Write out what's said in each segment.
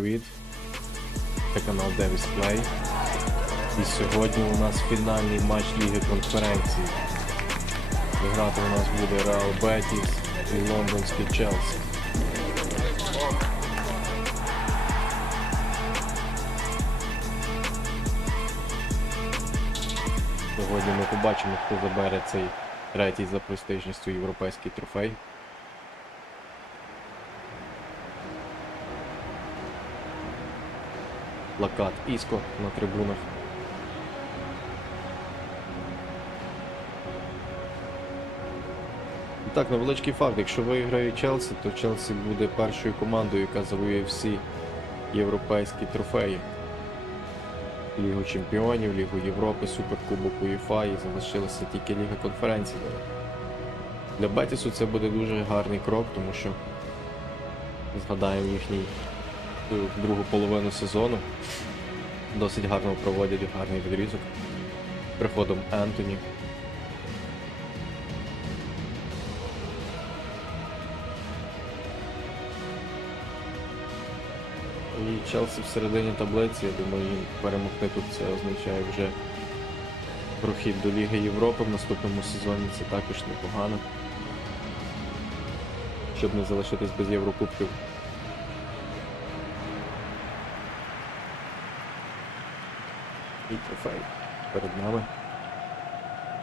привіт! Це канал Девіс Play. І сьогодні у нас фінальний матч Ліги конференції. Грати у нас буде Реал Бетіс і Лондонський Челсі. Сьогодні ми побачимо, хто забере цей третій за престижністю європейський трофей. Плакат Іско на трибунах. І так, невеличкий факт, якщо виграє Челсі, то Челсі буде першою командою, яка завоює всі європейські трофеї. Лігу Чемпіонів, Лігу Європи, Суперкубок УЄФА і залишилася тільки Ліга конференцій. Для Бетісу це буде дуже гарний крок, тому що згадаємо їхній другу половину сезону. Досить гарно проводять гарний відрізок. Приходом Ентоні. І Челсі всередині таблиці, я думаю, їм перемогти тут це означає вже прохід до Ліги Європи в наступному сезоні. Це також непогано. Щоб не залишитись без Єврокубків. І трофей перед нами.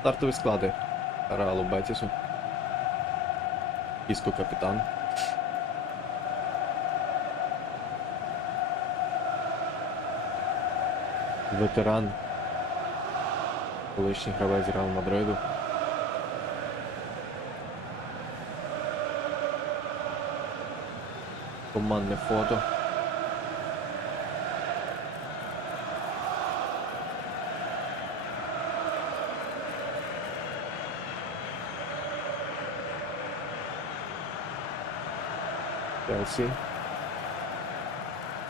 Стартові склади Реалу Бетісу. Іско капітан. Ветеран. Колишній гравець Реал Мадриду. Командне фото. Челсі.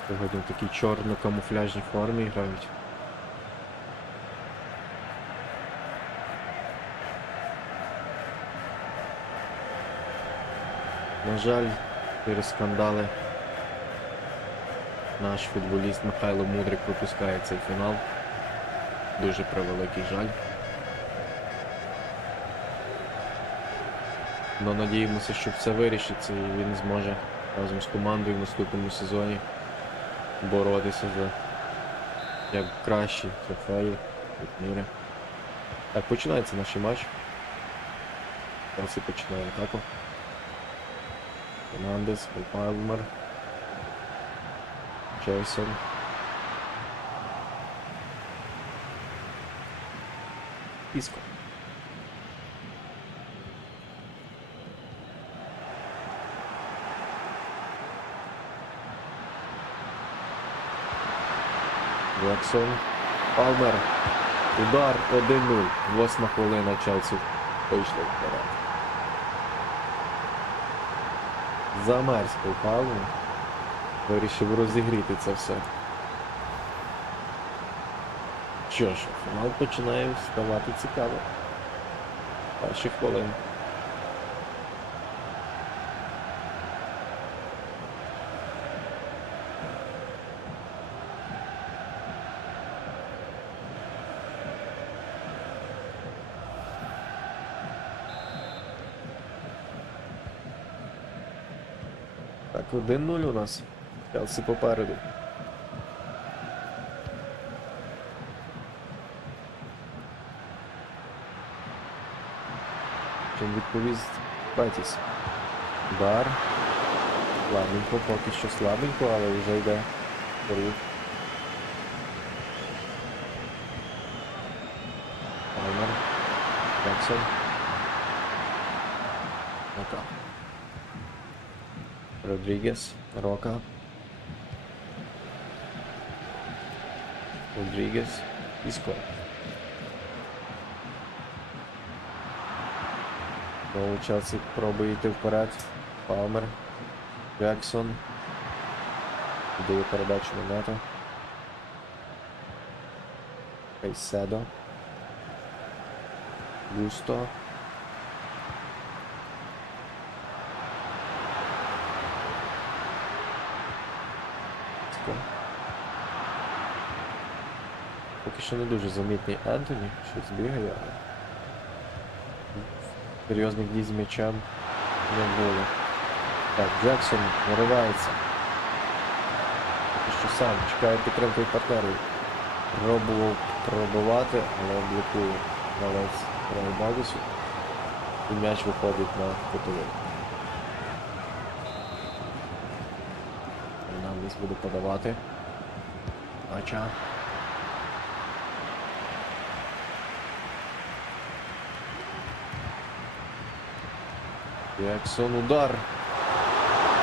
Сьогодні в такій чорно-камуфляжній формі грають. На жаль, через скандали наш футболіст Михайло Мудрик пропускає цей фінал. Дуже превеликий жаль. Но надіємося, що все вирішиться і він зможе разом з командою в наступному сезоні боротися за як кращі трофеї, турніри. Так, починається наш матч. Зараз і починає атаку. Фернандес, Палмер. Джейсон. Іско. Джексон. Палмер. Удар 1-0. Восьма хвилина Челсі вийшли вперед. Замерзький Палмер. Вирішив розігріти це все. Що ж, фінал починає ставати цікаво. Перші хвилини. Так, 1-0 у нас. Челсі попереду. Чим відповість Бетіс. Удар. Слабенько, поки що слабенько, але вже йде вперед. Палмер. Джексон. Рока. Родрігес. Рока. Родрігес. Іско. Знову Челсі пробує йти вперед. Палмер. Джексон. Дає передачу на мето. Кайседо. Густо. Іско. Що не дуже замітний Ентоні, щось бігає, але. Серйозних дій з м'ячем не було. Так, Джексон виривається. Поки що сам чекає підтримки партнерів. Пробував пробивати, але блокує гравець Райбагусу. І м'яч виходить на кутовий. Фернандес буде подавати. Ача. Джексон удар.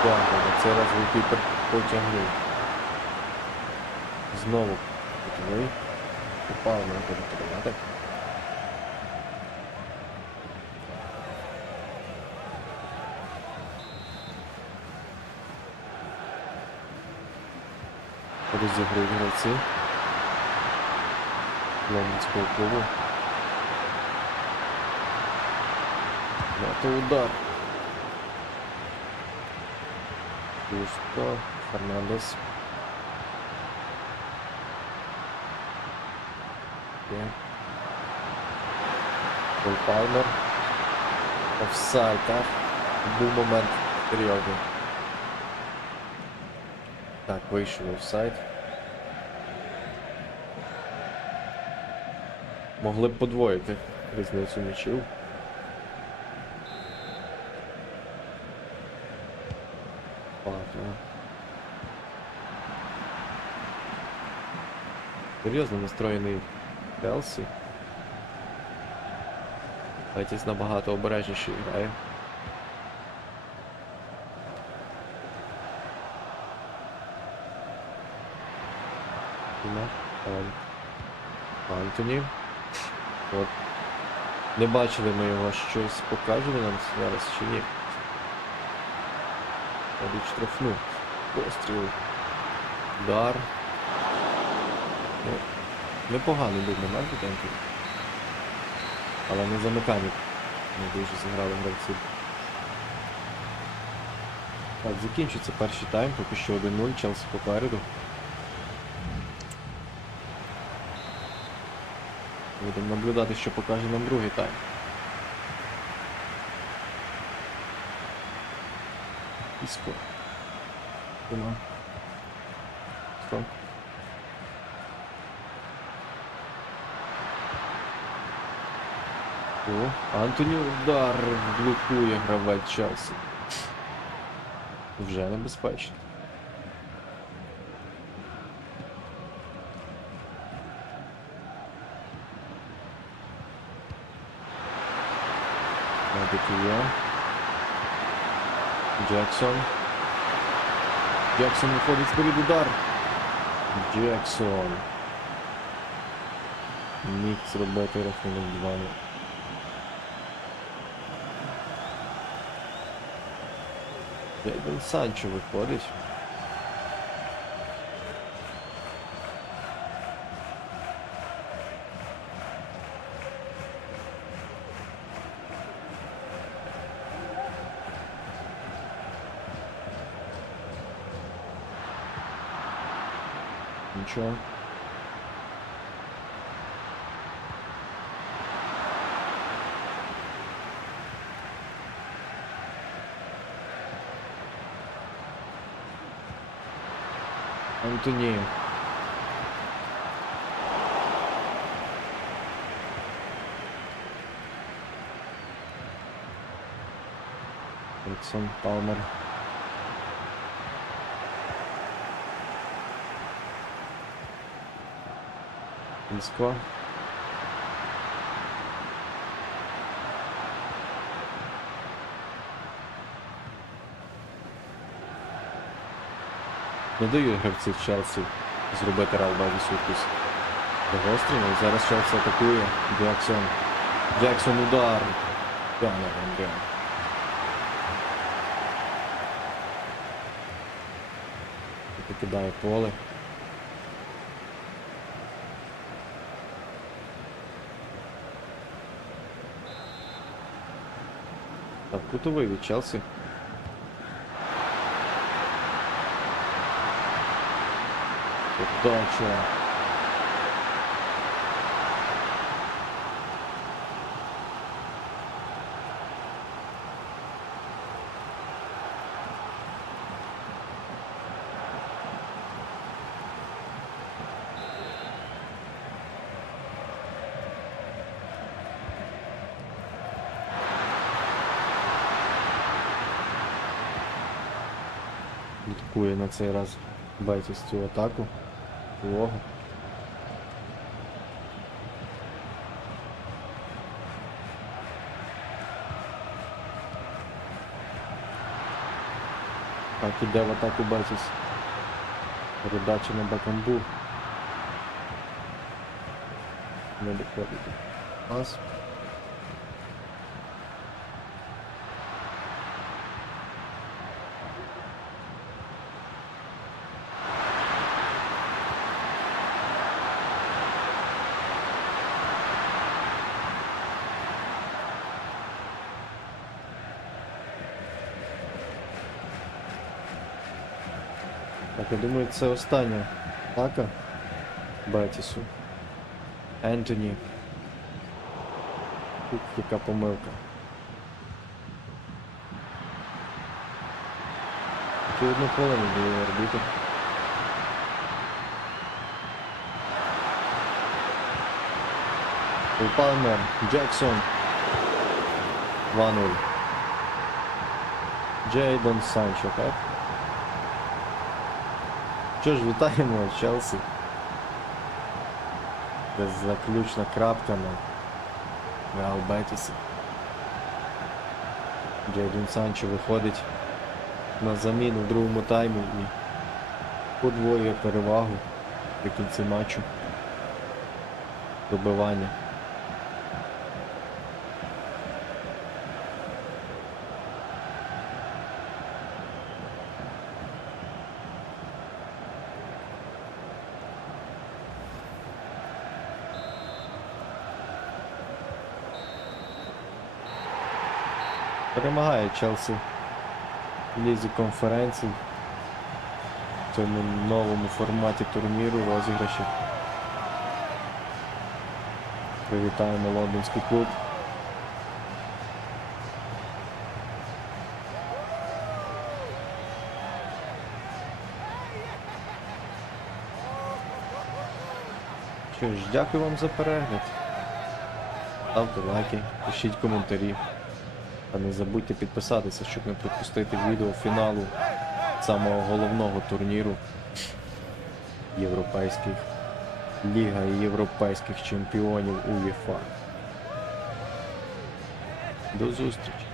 Дякую, на цей раз голкіпер потягнув. Знову кутовий. Попав на буде подавати. Розігрують гравці. Лондонського клубу. Это удар. Пусто. Фернандес. Є. Пол Палмер. Офсайд, так? Був момент серйозний. Так, вийшов офсайд. Могли б подвоїти різницю м'ячів. Серйозно настроєний Челсі. Бетіс набагато обережніше грає. Антоні. От. Не бачили ми його щось покаже він нам зараз чи ні. Ходить штрафну. Постріл. Удар. Ну, непоганий був момент у темпі. Але не замикання. Не дуже зіграли гравці. Так, закінчиться перший тайм, поки що 1-0, Челсі попереду. Будемо наблюдати, що покаже нам другий тайм. Іско. Дима. Стоп. О, Антоні удар блокує гравець Челсі. Вже небезпечно. Мабуть, є. Джексон. Джексон виходить вперед удар. Джексон. Міг зробити рахунок 2 Джейден Санчо виходить. Нічого. Антоні. Ріксон Палмер. Іско. Не дають гравці в Челсі зробити Ралбавісу якусь загострення. І зараз Челсі атакує. Джексон. Джексон удар. П'яна Андріан. Покидає поле. Кутовий від Челсі. Удача. Відкує на цей раз Бетіс цю атаку. Увагу. Так, іде в атаку Бетіс. Передача на Бакамбу. Не доходить. Пас. Так, я думаю, це остання атака Бетісу. Ентоні. Тут яка помилка. Чи одну хвилину було арбітр. Палмер, Джексон. 2-0. Джейдон Санчо, так? Що ж, вітаємо Челсі. Це заключна крапка на Реал Бетісі. Джейдон Санчо виходить на заміну в другому таймі і подвоює перевагу при кінці матчу. Добивання. Перемагає Челсі в лізі конференцій в цьому новому форматі турніру розіграші. Привітаємо лондонський клуб. Що ж, дякую вам за перегляд. Ставте лайки, пишіть коментарі. Та не забудьте підписатися, щоб не пропустити відео фіналу самого головного турніру європейських Ліга європейських чемпіонів УЄФА. До зустрічі!